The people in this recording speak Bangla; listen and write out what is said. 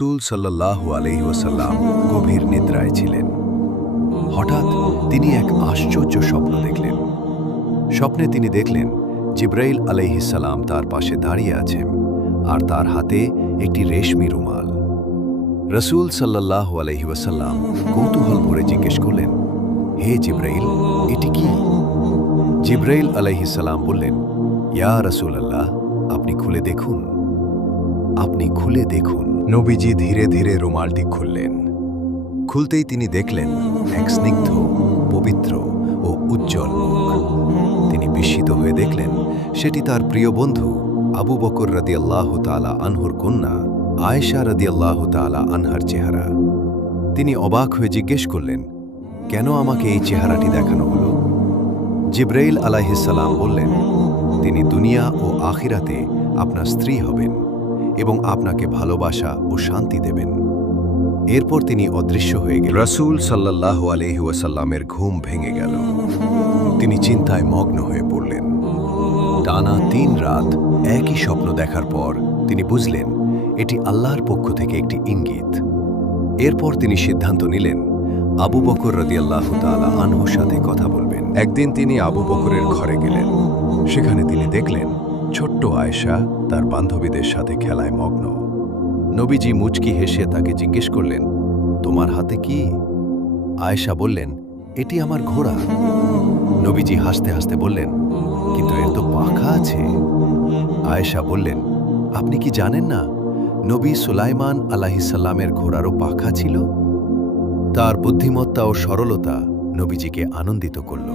রাসূল সাল্লাল্লাহু আলাইহি ওয়াসাল্লাম গভীর নিদ্রায় ছিলেন। হঠাৎ তিনি এক আশ্চর্য স্বপ্ন দেখলেন। স্বপ্নে তিনি দেখলেন জিবরাইল আলাইহিস সালাম তার পাশে দাঁড়িয়ে আছেন আর তার হাতে একটি রেশমি রুমাল। রাসূল সাল্লাল্লাহু আলাইহি ওয়াসাল্লাম কৌতূহল ভরে জিজ্ঞেস করলেন, হে জিবরাইল, এটি কি? জিবরাইল আলাইহিস সালাম বললেন, ইয়া রাসূলাল্লাহ, আপনি খুলে দেখুন। আপনি খুলে দেখুন। নবীজি ধীরে ধীরে রুমালটি খুললেন। খুলতেই তিনি দেখলেন এক স্নিগ্ধ, পবিত্র ও উজ্জ্বল মুখ। তিনি বিস্মিত হয়ে দেখলেন সেটি তার প্রিয় বন্ধু আবু বকর রাদিয়াল্লাহু তাআলা আনহুর কন্যা আয়েশা রাদিয়াল্লাহু তাআলা আনহার চেহারা। তিনি অবাক হয়ে জিজ্ঞেস করলেন, কেন আমাকে এই চেহারাটি দেখানো হলো? জিবরাইল আলাইহিস সালাম বললেন, তিনি দুনিয়া ও আখিরাতে আপনার স্ত্রী হবেন এবং আপনাকে ভালোবাসা ও শান্তি দেবেন। এরপর তিনি অদৃশ্য হয়ে গেলেন। রাসূল সাল্লাল্লাহু আলাইহি ওয়াসাল্লামের ঘুম ভেঙে গেল। তিনি চিন্তায় মগ্ন হয়ে পড়লেন। টানা ৩ রাত একই স্বপ্ন দেখার পর তিনি বুঝলেন এটি আল্লাহর পক্ষ থেকে একটি ইঙ্গিত। এরপর তিনি সিদ্ধান্ত নিলেন আবু বকর রাদিয়াল্লাহু তাআলা আনহুর সাথে কথা বলবেন। একদিন তিনি আবু বকরের ঘরে গেলেন। সেখানে তিনি দেখলেন ছোট্ট আয়েশা তার বান্ধবীদের সাথে খেলায় মগ্ন। নবীজি মুচকি হেসে তাকে জিজ্ঞেস করলেন, তোমার হাতে কি? আয়েশা বললেন, এটি আমার ঘোড়া। নবীজি হাসতে হাসতে বললেন, কিন্তু এর তো পাখা আছে। আয়েশা বললেন, আপনি কি জানেন না নবী সুলাইমান আলাইহিস সালামের ঘোড়ারও পাখা ছিল? তার বুদ্ধিমত্তা ও সরলতা নবীজিকে আনন্দিত করল।